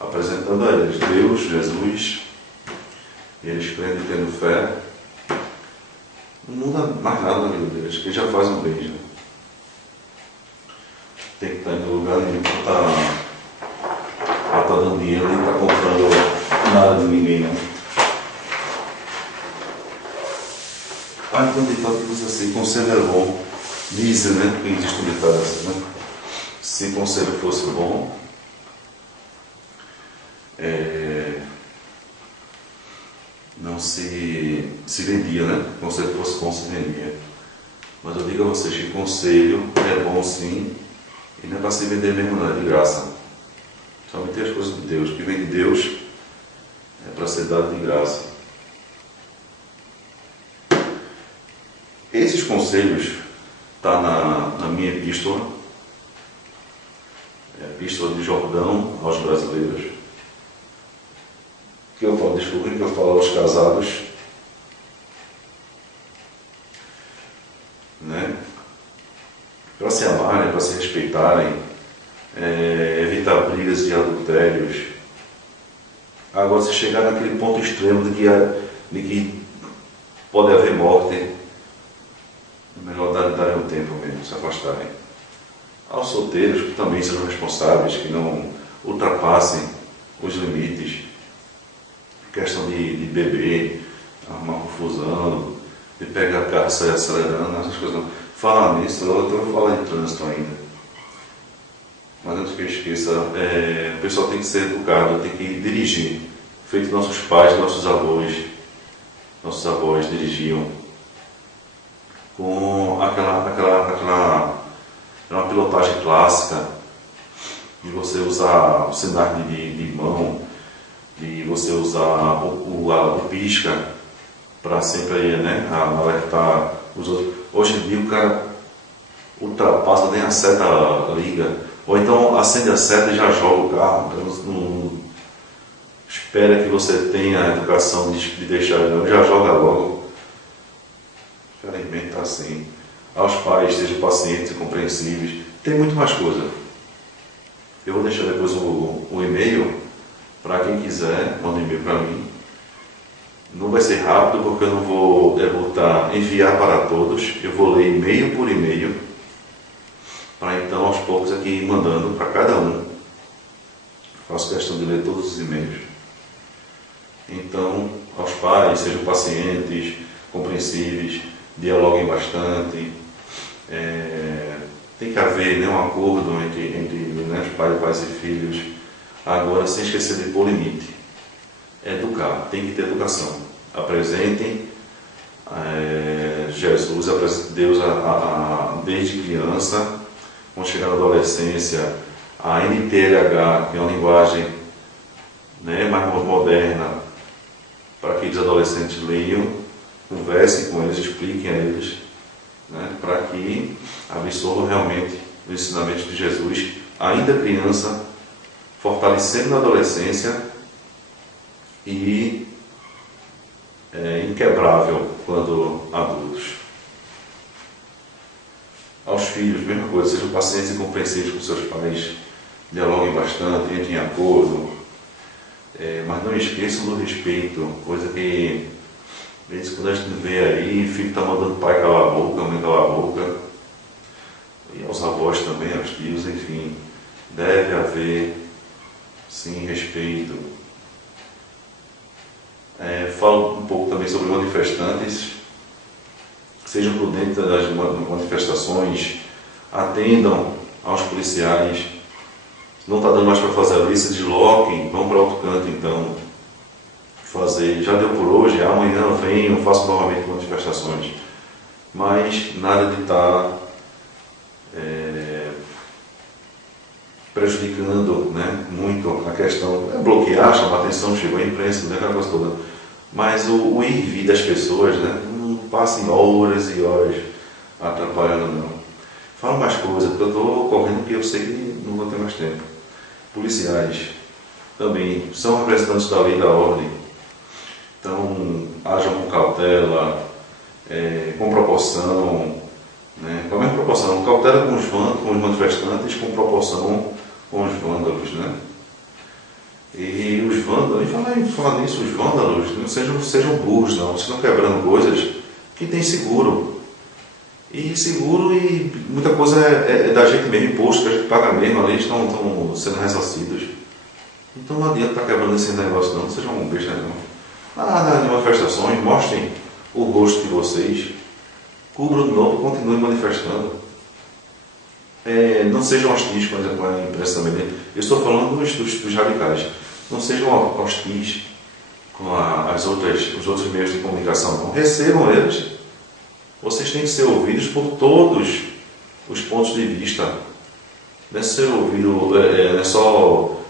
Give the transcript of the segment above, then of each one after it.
apresentando a eles Deus, Jesus, e eles crendo e tendo fé, não muda mais nada na vida deles, que já faz um bem já. Tem que estar em lugar nenhum para estar dando dinheiro, nem estar comprando nada de ninguém, não. Então ditado que diz assim, conselho é bom, dizem, né? Porque existe um ditado assim, né? Se conselho fosse bom, não se vendia, né? Se conselho fosse bom, se vendia. Mas eu digo a vocês que conselho é bom sim, e não é para se vender mesmo, não, é de graça. Somente as coisas de Deus, que vem de Deus, é para ser dado de graça. Esses conselhos estão na minha epístola, a epístola de Jordão aos brasileiros, que eu falo, desculpem, que eu falo aos casados, né? Para se amarem, para se respeitarem, evitar brigas e adultérios. Agora, se chegar naquele ponto extremo de que pode haver morte, é melhor darem um tempo mesmo, se afastarem. Aos solteiros, que também sejam responsáveis, que não ultrapassem os limites. Questão de beber, arrumar confusão, de pegar a carro e sair acelerando, essas coisas não. Falar nisso, eu estou falando em trânsito ainda. Mas antes que eu esqueça, o pessoal tem que ser educado, tem que dirigir. Feito nossos pais, nossos avós dirigiam com aquela uma pilotagem clássica, de você usar o sinal de mão, de você usar o pisca para sempre, né, alertar os outros. Hoje em dia o cara ultrapassa, nem a seta liga, ou então acende a seta e já joga o carro. Não espera que você tenha a educação de deixar, não, já joga logo. Infelizmente está assim. Aos pais, sejam pacientes e compreensíveis. Tem muito mais coisa. Eu vou deixar depois o e-mail para quem quiser, manda um e-mail para mim. Não vai ser rápido porque eu não vou enviar para todos. Eu vou ler e-mail por e-mail, para então aos poucos aqui ir mandando para cada um. Faço questão de ler todos os e-mails. Então, aos pais, sejam pacientes, compreensíveis, dialoguem bastante. Tem que haver, né, um acordo entre né, pais e filhos. Agora, sem esquecer de pôr limite. Educar, tem que ter educação. Apresentem Jesus, apresentem Deus desde criança. Quando chegar na adolescência, a NTLH, que é uma linguagem, né, mais moderna, para que os adolescentes leiam, conversem com eles, expliquem a eles, né, para que absorvam realmente os ensinamentos de Jesus, ainda criança, fortalecendo na adolescência e inquebrável quando adultos. Aos filhos, mesma coisa, sejam pacientes e compreensíveis com seus pais, dialoguem bastante, entrem em acordo, mas não esqueçam do respeito, coisa que às vezes quando a gente vê aí, filho está mandando o pai calar a boca, a mãe calar a boca, e aos avós também, aos tios, enfim, deve haver sim respeito. Falo um pouco também sobre manifestantes. Sejam prudentes das manifestações, atendam aos policiais. Se não está dando mais para fazer ali, se desloquem, vão para outro canto então. Fazer, já deu por hoje, amanhã venham, façam novamente manifestações. Mas nada de estar prejudicando, né, muito a questão, bloquear, chamar atenção, chegou a imprensa, né, aquela coisa toda. Mas o ir e vir das pessoas, né, não passem horas e horas atrapalhando, não. Fala mais coisas, porque eu estou correndo porque eu sei que não vou ter mais tempo. Policiais também são representantes da lei e da ordem. Então, hajam com cautela, com proporção, né, com a mesma proporção, cautela com os manifestantes, com proporção com os vândalos, né? E os vândalos, e falar nisso, os vândalos não sejam burros não, vocês estão quebrando coisas que tem seguro. E seguro e muita coisa é da gente mesmo, imposto que a gente paga mesmo, ali estão sendo ressarcidos. Então não adianta estar quebrando esse negócio não sejam bestas não. Nas manifestações, mostrem o rosto de vocês, cubram de novo, continuem manifestando. Não sejam hostis com a imprensa também. Eu estou falando dos radicais. Não sejam hostis com os outros meios de comunicação. Não recebam eles. Vocês têm que ser ouvidos por todos os pontos de vista. Não é ser ouvido, não é só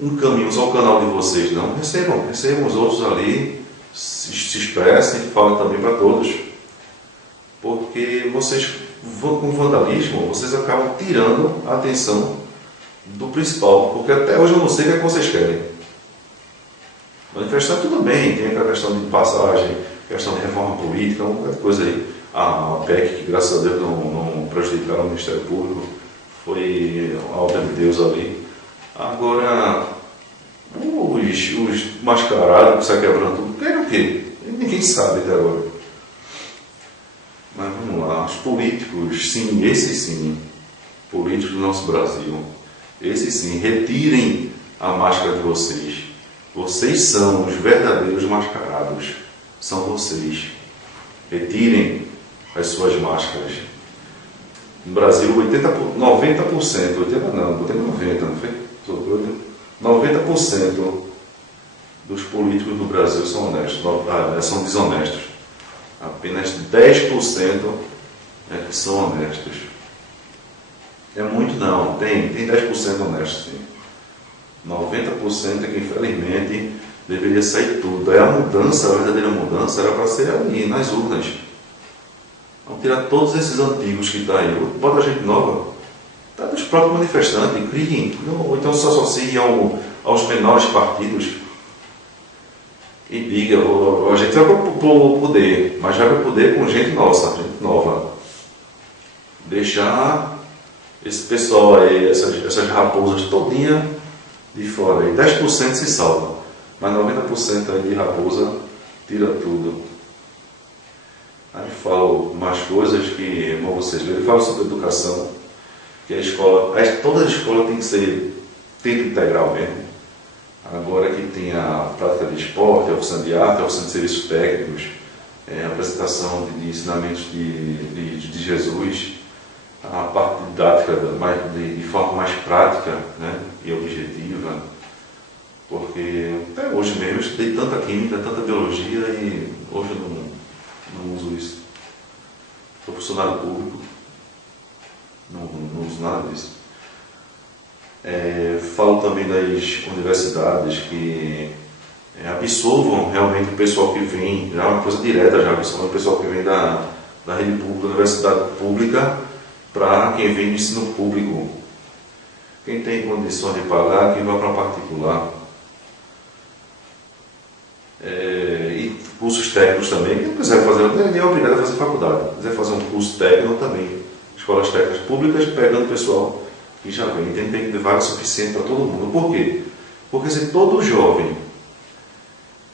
um caminho, só o canal de vocês. Não, recebam os outros ali, se expressem, falem também para todos. Porque vocês, com vandalismo, vocês acabam tirando a atenção do principal. Porque até hoje eu não sei o que é que vocês querem. Manifestar tudo bem, tem aquela questão de passagem, questão de reforma política, uma coisa aí. A PEC, que graças a Deus não prejudicaram o Ministério Público, foi a obra de Deus ali. Agora, os mascarados que saem quebrando tudo, querem o quê? Ninguém sabe até agora. Mas vamos lá, os políticos, sim, esses sim, políticos do nosso Brasil, esses sim, retirem a máscara de vocês. Vocês são os verdadeiros mascarados, são vocês. Retirem as suas máscaras. No Brasil, 90%, 80 não, botei 90, não foi? 90% dos políticos do Brasil são honestos, são desonestos. Apenas 10% é que são honestos. É muito não, tem 10% honestos, sim. 90% é que infelizmente deveria sair tudo. Aí a mudança, a verdadeira mudança, era para ser ali, nas urnas. Vamos tirar todos esses antigos que estão aí. Bota gente nova. Tá dos próprios manifestantes, criem. Ou então se associem aos menores partidos. E diga, a gente vai para o poder, mas vai para o poder com gente nossa, gente nova. Deixar esse pessoal aí, essas raposas todinha de fora aí. 10% se salva. Mas 90% aí de raposa tira tudo. Aí falo umas coisas que, como vocês verem, falo sobre educação, que a escola, toda a escola tem que ser tempo integral mesmo. Agora que tem a prática de esporte, a oficina de arte, a oficina de serviços técnicos, a apresentação de ensinamentos de Jesus, a parte didática de forma mais prática, né, e objetiva. Porque até hoje mesmo eu estudei tanta química, tanta biologia e hoje eu não uso isso. Sou funcionário público, não uso nada disso. Falo também das universidades que absorvam realmente o pessoal que vem, já é uma coisa direta, já absorvam o pessoal que vem da rede pública, da universidade pública, para quem vem do ensino público. Quem tem condições de pagar, quem vai para particular. E cursos técnicos também, quem quiser fazer, ninguém é obrigado a fazer faculdade, se quiser fazer um curso técnico também, escolas técnicas públicas, pegando o pessoal que já vem, tem que ter vaga suficiente para todo mundo. Por quê? Porque se todo jovem,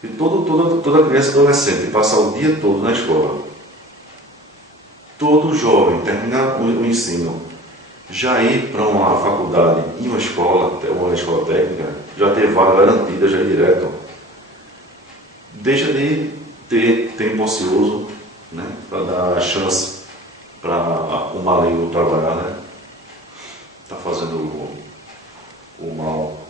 e toda criança e adolescente passar o dia todo na escola, todo jovem terminar o ensino, já ir para uma faculdade e uma escola técnica, já ter vaga garantida, já ir direto, deixa de ter tempo ocioso, né, para dar chance para o maligno trabalhar, né? Está fazendo o mal.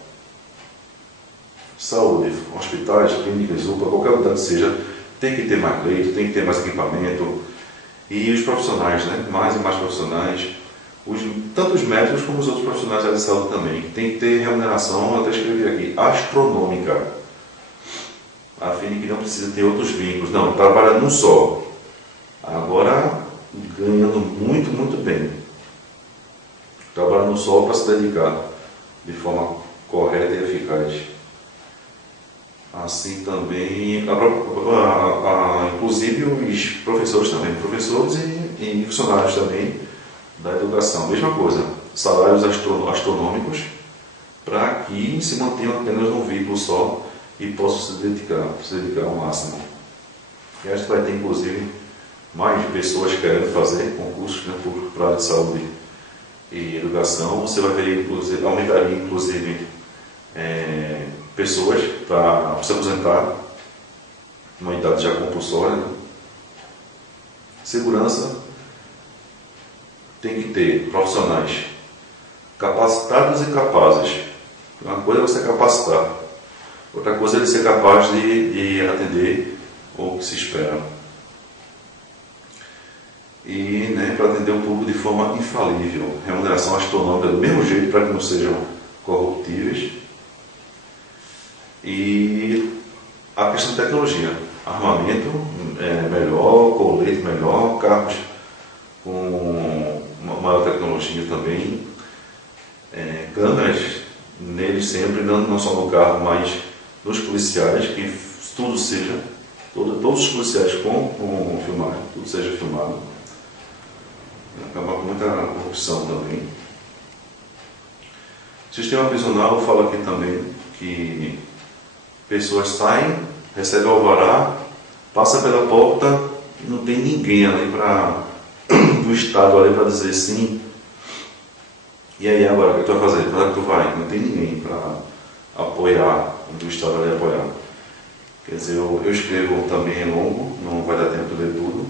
Saúde, hospitais, clínicas, UPA, qualquer lugar que seja, tem que ter mais leito, tem que ter mais equipamento. E os profissionais, né? Mais e mais profissionais, tanto os médicos como os outros profissionais da saúde também. Tem que ter remuneração, eu até escrevi aqui, astronômica, a fim de que não precisa ter outros vínculos. Não, trabalha num só. Agora, ganhando muito, muito bem. Trabalha no sol para se dedicar de forma correta e eficaz. Assim também, inclusive os professores também, professores e funcionários também da educação. Mesma coisa, salários astronômicos, para que se mantenham apenas num veículo só e possam se dedicar ao máximo. E a gente vai ter, inclusive, mais pessoas querendo fazer concursos, né, para a área de saúde e educação. Você vai ver, inclusive, aumentaria, inclusive, pessoas para se aposentar, uma idade já compulsória. Né? Segurança tem que ter profissionais capacitados e capazes. Uma coisa é você capacitar, outra coisa é ele ser capaz de atender o que se espera. E para atender o público de forma infalível, remuneração astronômica do mesmo jeito para que não sejam corruptíveis. E a questão de tecnologia, armamento melhor, colete melhor, carros com uma maior tecnologia também, câmeras neles sempre, não só no carro, mas nos policiais, que tudo seja, todos os policiais com filmagem, tudo seja filmado. Acabar com muita corrupção também. O sistema prisional fala aqui também que pessoas saem, recebem alvará, passa pela porta e não tem ninguém ali do Estado ali para dizer sim. E aí agora, o que tu vai fazer? Para onde tu vai? Não tem ninguém para apoiar, do Estado ali apoiar. Quer dizer, eu escrevo também é longo, não vai dar tempo de ler tudo,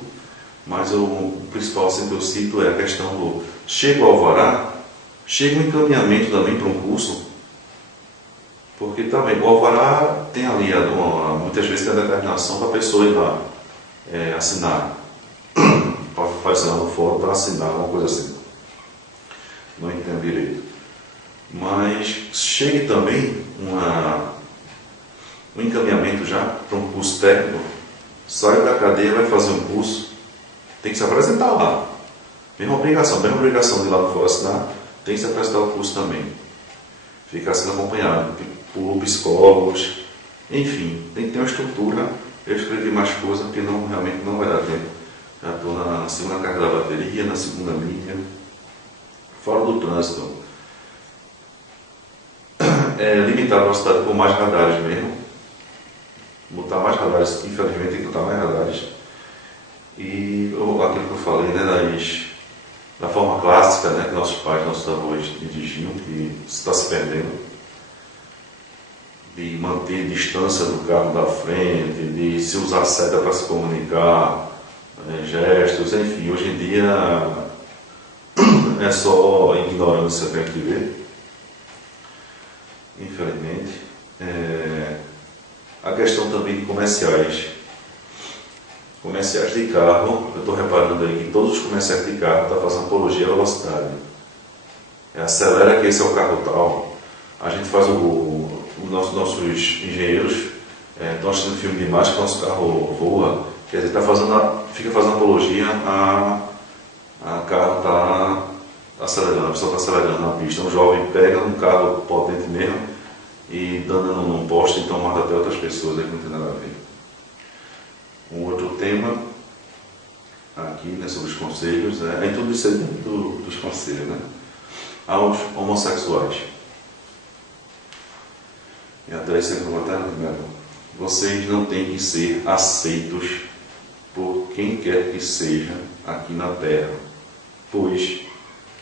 mas o principal assim, que eu cito é a questão do chega o alvará, chega um encaminhamento também para um curso, porque também o alvará tem ali, muitas vezes tem a determinação para a pessoa ir lá assinar, para assinar no fórum, para assinar, alguma coisa assim. Não entendo direito. Mas chegue também um encaminhamento já para um curso técnico, sai da cadeia, vai fazer um curso, tem que se apresentar lá. Mesma obrigação de ir lá no fórum assinar, tem que se apresentar o curso também. Ficar sendo acompanhado por psicólogos, enfim, tem que ter uma estrutura. Eu escrevi mais coisas porque realmente não vai dar tempo. Já estou na segunda carga da bateria, na segunda mídia. Fora do trânsito, limitar a velocidade com mais radares mesmo, botar mais radares, infelizmente tem que botar mais radares, e aquilo que eu falei, da forma clássica, que nossos pais, nossos avós dirigiam, que está se perdendo, de manter distância do carro da frente, de se usar seta para se comunicar, gestos, enfim, hoje em dia é só ignorância que a gente vê, infelizmente. A questão também de comerciais de carro, eu estou reparando aí que todos os comerciais de carro estão fazendo apologia à velocidade. Acelera que esse é o carro tal. A gente faz nossos engenheiros estão assistindo filme de imagem que o nosso carro voa, quer dizer, fica fazendo apologia a carro está acelerando, a pessoa está acelerando na pista. Um jovem pega um carro potente mesmo e dando num poste, então mata até outras pessoas, aí que não tem nada a ver. Um outro tema aqui, sobre os conselhos, tudo isso é dentro dos conselhos, aos homossexuais. E até isso eu vou botar, vocês não têm que ser aceitos por quem quer que seja aqui na terra, pois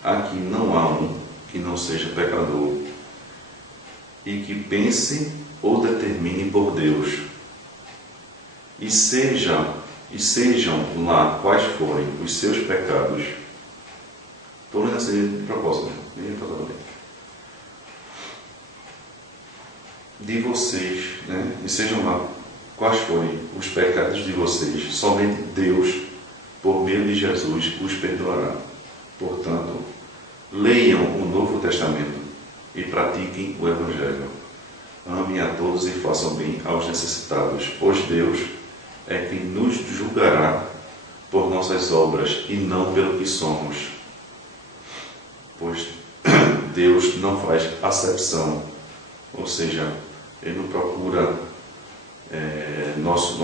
aqui não há um que não seja pecador e que pense ou determine por Deus. E sejam lá quais forem os seus pecados. Estou lendo assim de propósito, de vocês, e sejam lá quais forem os pecados de vocês, somente Deus, por meio de Jesus, os perdoará. Portanto, leiam o Novo Testamento e pratiquem o Evangelho. Amem a todos e façam bem aos necessitados, pois Deus é quem nos julgará por nossas obras e não pelo que somos. Pois Deus não faz acepção, ou seja, Ele não procura nossa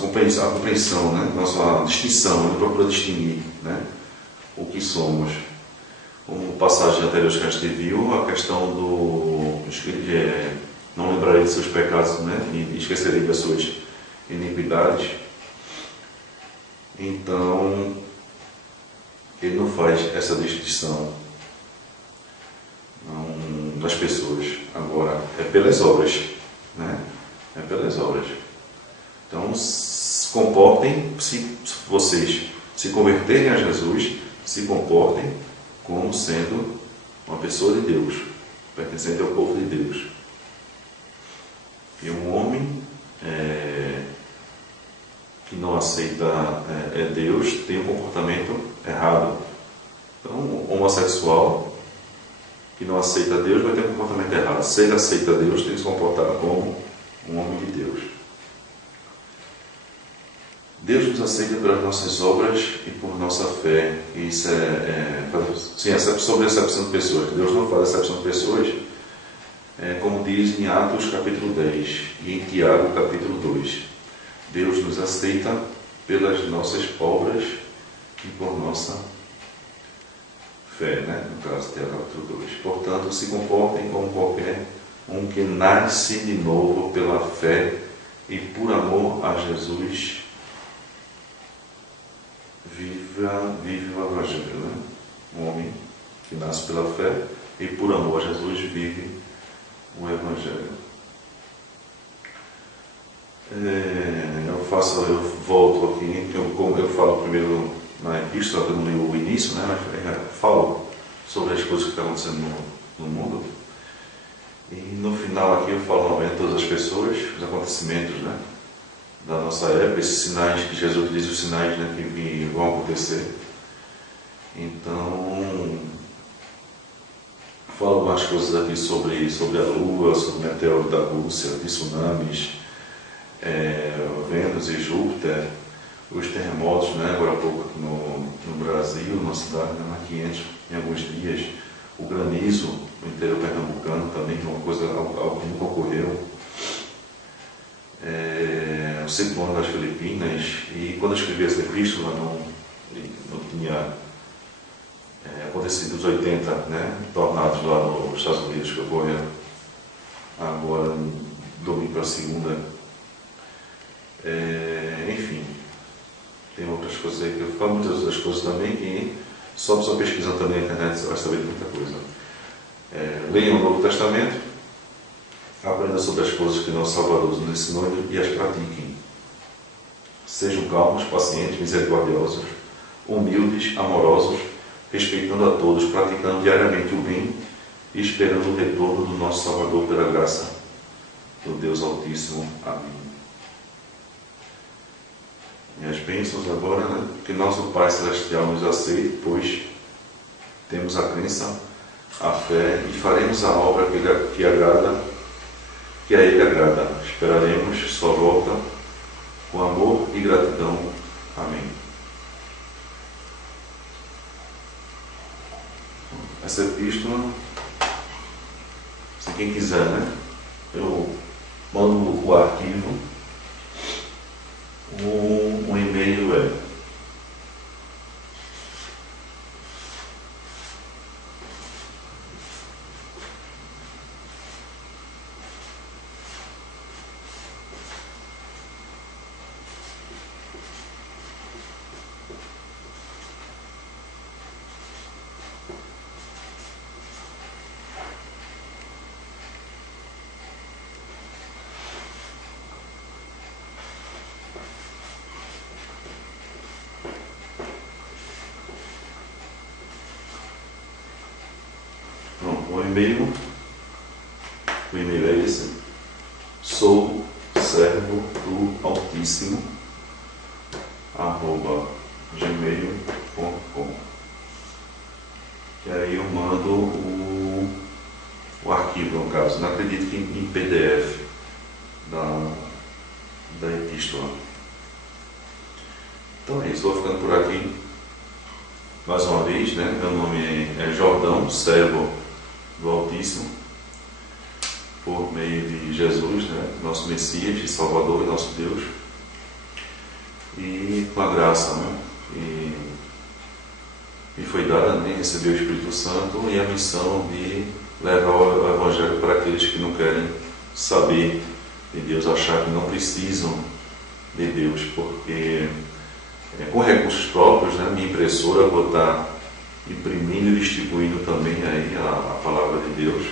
compreensão, nossa distinção, Ele procura distinguir, o que somos. Como passagem anterior que a gente viu, a questão do não lembrarei de seus pecados, né? E esquecerei das suas iniquidades. Então, ele não faz essa distinção das pessoas. Agora, é pelas obras, né? É pelas obras. Então, se comportem, se vocês se converterem a Jesus, se comportem como sendo uma pessoa de Deus, pertencente ao povo de Deus. E um homem que não aceita Deus tem um comportamento errado. Então, um homossexual que não aceita Deus vai ter um comportamento errado. Se ele aceita Deus, tem que se comportar como um homem de Deus. Deus nos aceita pelas nossas obras e por nossa fé. E isso sobre a acepção de pessoas. Deus não faz acepção de pessoas, como diz em Atos capítulo 10 e em Tiago capítulo 2. Deus nos aceita pelas nossas obras e por nossa fé, né? No caso, Tiago capítulo 2. Portanto, se comportem como qualquer um que nasce de novo pela fé e por amor a Jesus vive o Evangelho, né? Um homem que nasce pela fé e por amor a Jesus vive o Evangelho. Eu volto aqui, eu falo primeiro na epístola, eu não li o início, né? Falo sobre as coisas que estão acontecendo no mundo. E no final aqui eu falo novamente todas as pessoas, os acontecimentos, né? Da nossa época, esses sinais que Jesus diz, os sinais, né, que vão acontecer. Então, falo algumas coisas aqui sobre a Lua, sobre o meteoro da Rússia, de tsunamis, Vênus e Júpiter, os terremotos, né, agora há pouco aqui no Brasil, na cidade, né, na 500, em alguns dias, o granizo no interior pernambucano também, que é uma coisa, algo que nunca ocorreu. O ciclone das Filipinas, e quando eu escrevi essa epístola não tinha acontecido os 80, né, tornados lá nos Estados Unidos que ocorreram agora domingo para segunda. Enfim, tem outras coisas aí que eu falo, muitas outras coisas também, que só pesquisando também na internet você vai saber de muita coisa. Leiam o Novo Testamento, aprenda sobre as coisas que nosso Salvador nos ensinou e as pratiquem. Sejam calmos, pacientes, misericordiosos, humildes, amorosos, respeitando a todos, praticando diariamente o bem e esperando o retorno do nosso Salvador pela graça do Deus Altíssimo. Amém. E as bênçãos agora, né? Que nosso Pai Celestial nos aceite, pois temos a crença, a fé e faremos a obra que a Ele agrada. Esperaremos sua volta com amor e gratidão. Amém. Essa epístola, se quem quiser, né? Eu mando o arquivo. O e-mail é o e-mail é esse: sou servo do Altíssimo @gmail.com. E aí eu mando o arquivo, no caso, não acredito que em PDF da epístola. Então é isso, vou ficando por aqui. Mais uma vez, né? Meu nome é Jordão, servo do Altíssimo, por meio de Jesus, né? Nosso Messias e Salvador e nosso Deus, e com a graça, né? me foi dada, né, receber o Espírito Santo e a missão de levar o Evangelho para aqueles que não querem saber de Deus, achar que não precisam de Deus, porque com recursos próprios, né, minha impressora, vou estar imprimindo e distribuindo também aí a palavra de Deus.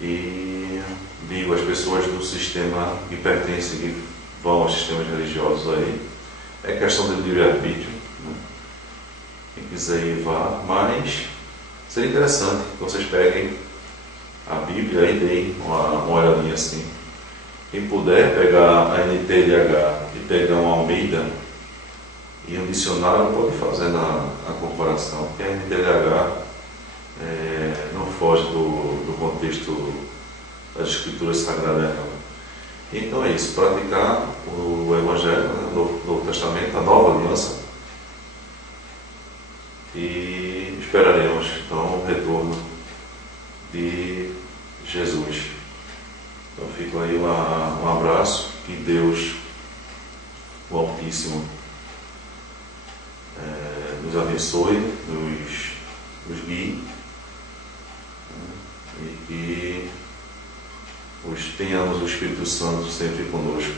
E digo às pessoas do sistema que pertencem, que vão aos sistemas religiosos aí, é questão de livre-arbítrio, né? Quem quiser ir vá, mas seria interessante que vocês peguem a Bíblia e deem uma olhadinha assim. Quem puder pegar a NTLH e pegar uma Almeida e um dicionário, pode fazer a comparação, porque a NTLH não foge do contexto das Escrituras Sagradas. Então é isso, praticar o Evangelho, né, o Novo Testamento, a Nova Aliança, e esperaremos então o retorno de Jesus. Então fica aí um abraço, que Deus, o Altíssimo, nos abençoe, nos guie, e que tenhamos o Espírito Santo sempre conosco.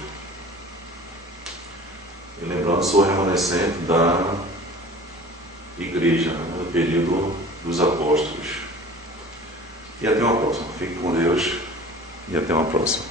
E lembrando, sou remanescente da igreja, né, no período dos apóstolos. E até uma próxima. Fique com Deus e até uma próxima.